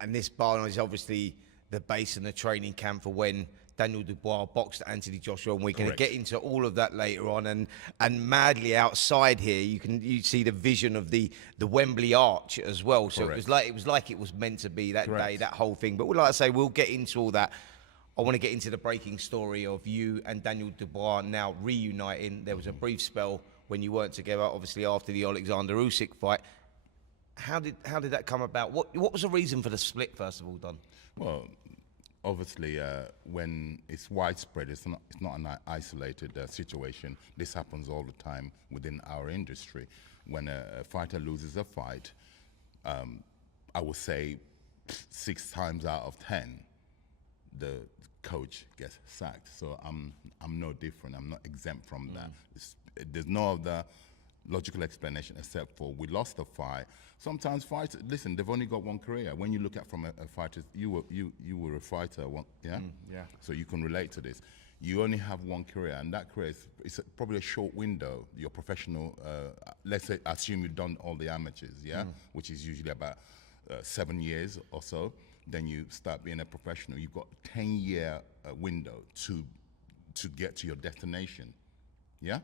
And this barn is obviously the base and the training camp for when Daniel Dubois boxed Anthony Joshua, and we're going to get into all of that later on. And madly outside here, you see the vision of the Wembley Arch as well. So it was like it was meant to be that day, that whole thing. But like I say, we'll get into all that. I want to get into the breaking story of you and Daniel Dubois now reuniting. There was a brief spell when you weren't together, obviously after the Alexander Usyk fight. How did that come about? What was the reason for the split, first of all, Don? Well, obviously, when it's widespread, it's not an isolated situation. This happens all the time within our industry. When a fighter loses a fight, I would say 6 times out of 10, the coach gets sacked. So I'm no different. I'm not exempt from that. There's no other logical explanation except for we lost the fight. Sometimes fighters, listen, they've only got one career. When you look at from a fighter, you were a fighter, yeah? So you can relate to this. You only have one career, and that career is probably a short window. Your professional, let's say, assume you've done all the amateurs, yeah? Which is usually about 7 years or so. Then you start being a professional. You've got a 10-year window to get to your destination, yeah?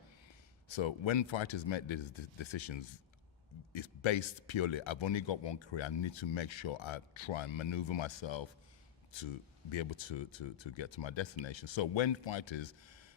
So when fighters make these decisions, it's based purely, I've only got one career, I need to make sure I try and maneuver myself to be able to get to my destination. So when fighters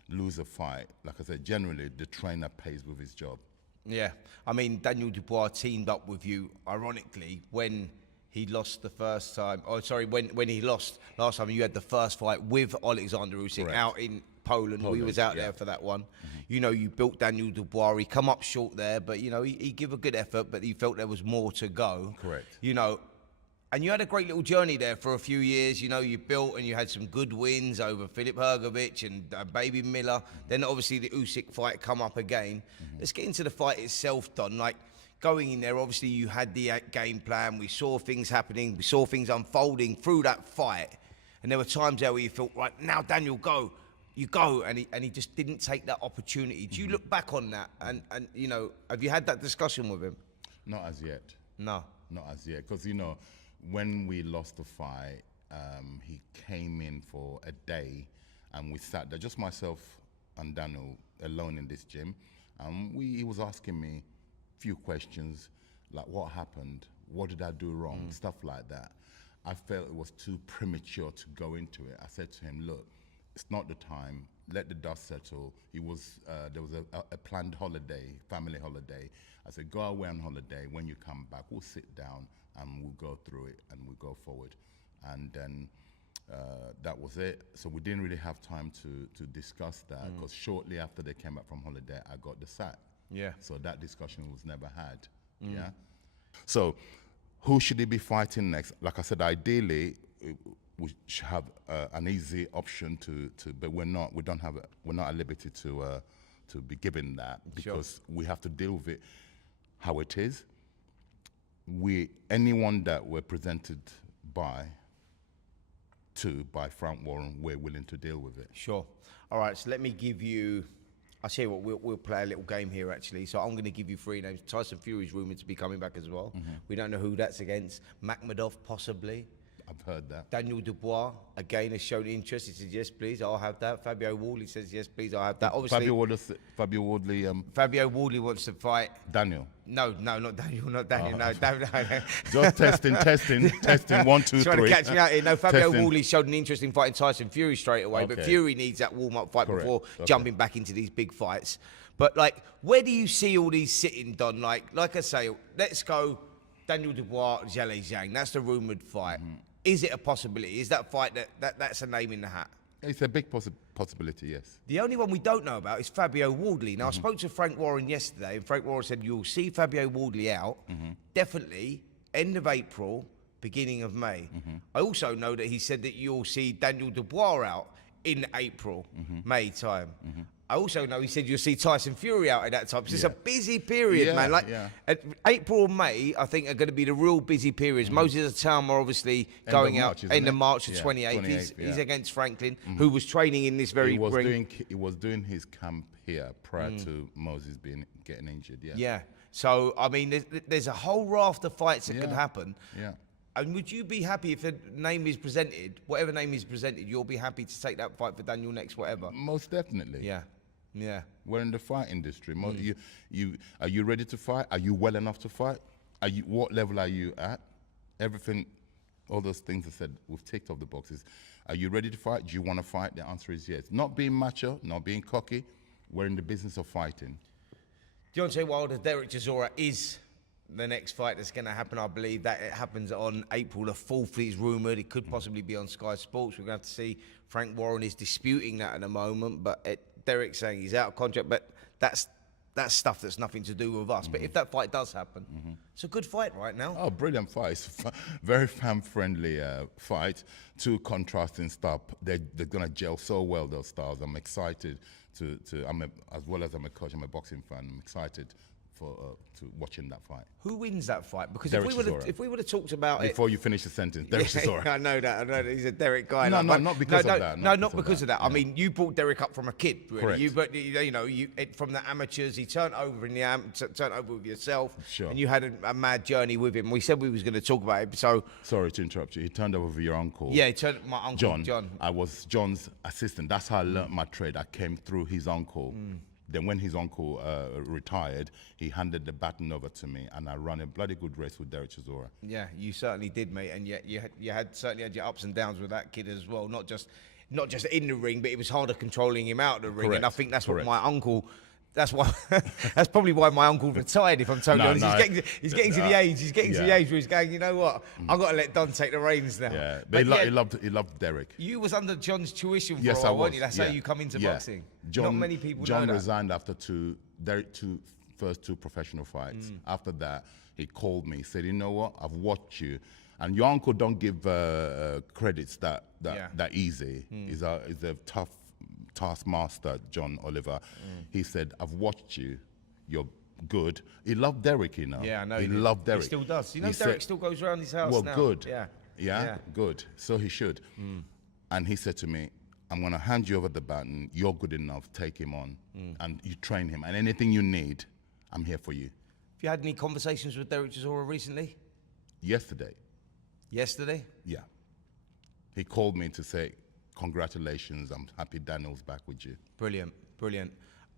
lose a fight, like I said, generally the trainer pays with his job. Yeah, I mean, Daniel Dubois teamed up with you, ironically, when he lost the first time, when he lost last time, you had the first fight with Alexander Usyk out in Poland. We was out there for that one. You know, you built Daniel Dubois. He come up short there, but, you know, he gave a good effort, but he felt there was more to go. Correct. You know, and you had a great little journey there for a few years. You know, you built and you had some good wins over Filip Hrgovic and Baby Miller. Then, obviously, the Usyk fight come up again. Let's get into the fight itself, Don. Like, going in there, obviously, you had the game plan. We saw things happening. We saw things unfolding through that fight. And there were times there where you felt, right, now, Daniel, go. You go, and he just didn't take that opportunity. Do you look back on that, and you know, have you had that discussion with him? Not as yet. No. Not as yet, because, you know, when we lost the fight, he came in for a day, and we sat there, just myself and Daniel alone in this gym, and he was asking me a few questions, like what happened, what did I do wrong, stuff like that. I felt it was too premature to go into it. I said to him, look, it's not the time. Let the dust settle. There was a planned holiday, family holiday. I said, go away on holiday. When you come back, we'll sit down and we'll go through it and we'll go forward. And then that was it. So we didn't really have time to discuss that, because shortly after they came back from holiday, I got the sack. Yeah. So that discussion was never had. Yeah. So who should he be fighting next? Like I said, ideally, we should have an easy option but we're not at liberty to be given that, because we have to deal with it how it is. Anyone that we're presented by Frank Warren, we're willing to deal with it. Sure. All right, so let me give you, I'll tell you what, we'll play a little game here, actually. So I'm going to give you 3 names. Tyson Fury's rumoured to be coming back as well. We don't know who that's against. Makhmudov, possibly. I've heard that. Daniel Dubois, again, has shown interest. He said, yes, please, I'll have that. Fabio Wardley says, yes, please, I'll have that. Obviously, Fabio Wardley wants to fight. Daniel. No, not Daniel, no. Just testing, 1, 2, 3. Trying to catch me out here. No, Fabio Wardley showed an interest in fighting Tyson Fury straight away, but Fury needs that warm-up fight before jumping back into these big fights. But, like, where do you see all these sitting, Don? Like I say, let's go Daniel Dubois, Zhale Zhang. That's the rumoured fight. Is it a possibility? Is that fight that's a name in the hat? It's a big possibility, yes. The only one we don't know about is Fabio Wardley. Now, I spoke to Frank Warren yesterday, and Frank Warren said you'll see Fabio Wardley out, definitely, end of April, beginning of May. I also know that he said that you'll see Daniel Dubois out in April, May time. I also know he said you'll see Tyson Fury out at that time. So it's a busy period, man. Like April and May, I think, are going to be the real busy periods. Moses Atama obviously going out end of March the 28th. He's against Franklin, who was training in this very ring. He was doing his camp here prior to Moses getting injured. Yeah. So I mean, there's a whole raft of fights that could happen. Yeah. And would you be happy if a name is presented, whatever name is presented, you'll be happy to take that fight for Daniel next, whatever? Most definitely. Yeah, yeah. We're in the fight industry. Are you ready to fight? Are you well enough to fight? What level are you at? Everything, all those things I said, we've ticked off the boxes. Are you ready to fight? Do you want to fight? The answer is yes. Not being macho, not being cocky. We're in the business of fighting. Deontay Wilder, Derek Chisora is the next fight that's going to happen. I believe that it happens on April the 4th. It's rumoured. It could possibly be on Sky Sports. We're going to have to see. Frank Warren is disputing that at the moment, but Derek's saying he's out of contract. But that's stuff that's nothing to do with us. But if that fight does happen, it's a good fight right now. Oh, brilliant fight. It's a very fan-friendly fight. Two contrasting stuff. They're going to gel so well, those styles. I'm excited as well as I'm a coach, I'm a boxing fan. I'm excited to watching that fight. Who wins that fight? Because Derek if we would have talked about before you finish the sentence, Derek Chisora. I know that. He's a Derek guy. No, not because of that. No, not because of that. I mean, you brought Derek up from a kid, really. Correct. From the amateurs, he turned over turned over with yourself, Sure. and you had a mad journey with him. We said we was going to talk about it, so. Sorry to interrupt you. He turned over with your uncle. Yeah, he turned my uncle John. I was John's assistant. That's how I learned my trade. I came through his uncle. Then when his uncle retired, he handed the baton over to me, and I ran a bloody good race with Derek Chisora. Yeah, you certainly did, mate, and yet you certainly had your ups and downs with that kid as well. Not just in the ring, but it was harder controlling him out of the ring. Correct. And I think that's Correct. what my uncle. That's probably why my uncle retired. If I'm totally honest, he's getting to the age. He's getting to the age where he's going. You know what? I've got to let Don take the reins now. Yeah, but he loved Derek. You was under John's tuition for Yes, a while, I was. weren't you? That's how you come into boxing. Not many people know that. John resigned after Derek's first two professional fights. After that, he called me. He said, "You know what? I've watched you, and your uncle don't give credits that easy. He's a tough taskmaster, John Oliver." He said, "I've watched you. You're good." He loved Derek, you know. Yeah, I know. He loved Derek. He still does. You know, Derek still goes around his house now. Well, good. Yeah. Good. So he should. And he said to me, "I'm going to hand you over the baton. You're good enough. Take him on. And you train him. And anything you need, I'm here for you." Have you had any conversations with Derek Chisora recently? Yesterday. Yesterday? Yeah. He called me to say, "Congratulations. I'm happy Daniel's back with you." Brilliant.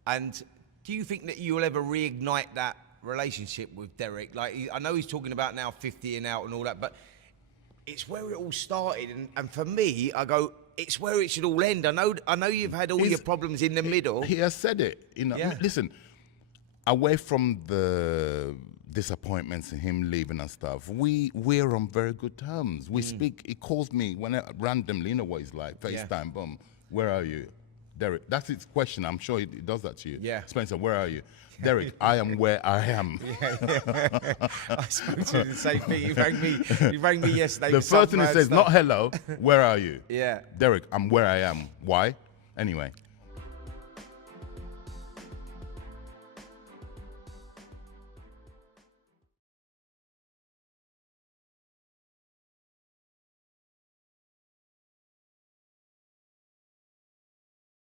And do you think that you'll ever reignite that relationship with Derek? Like, I know he's talking about now 50 and out and all that, but it's where it all started. And for me, I go, it's where it should all end. I know you've had all your problems in the middle. He has said it. You know, listen, away from the disappointments and him leaving and stuff, we're on very good terms. We speak. He calls me randomly, you know what he's like, FaceTime, boom. "Where are you?" "Derek." That's his question. I'm sure he does that to you. Yeah. "Spencer, where are you?" "Derek, I am where I am." I spoke to him the same thing. He rang me yesterday. The first thing he says, not "hello," "Where are you?" Yeah. "Derek, I'm where I am." "Why?" Anyway.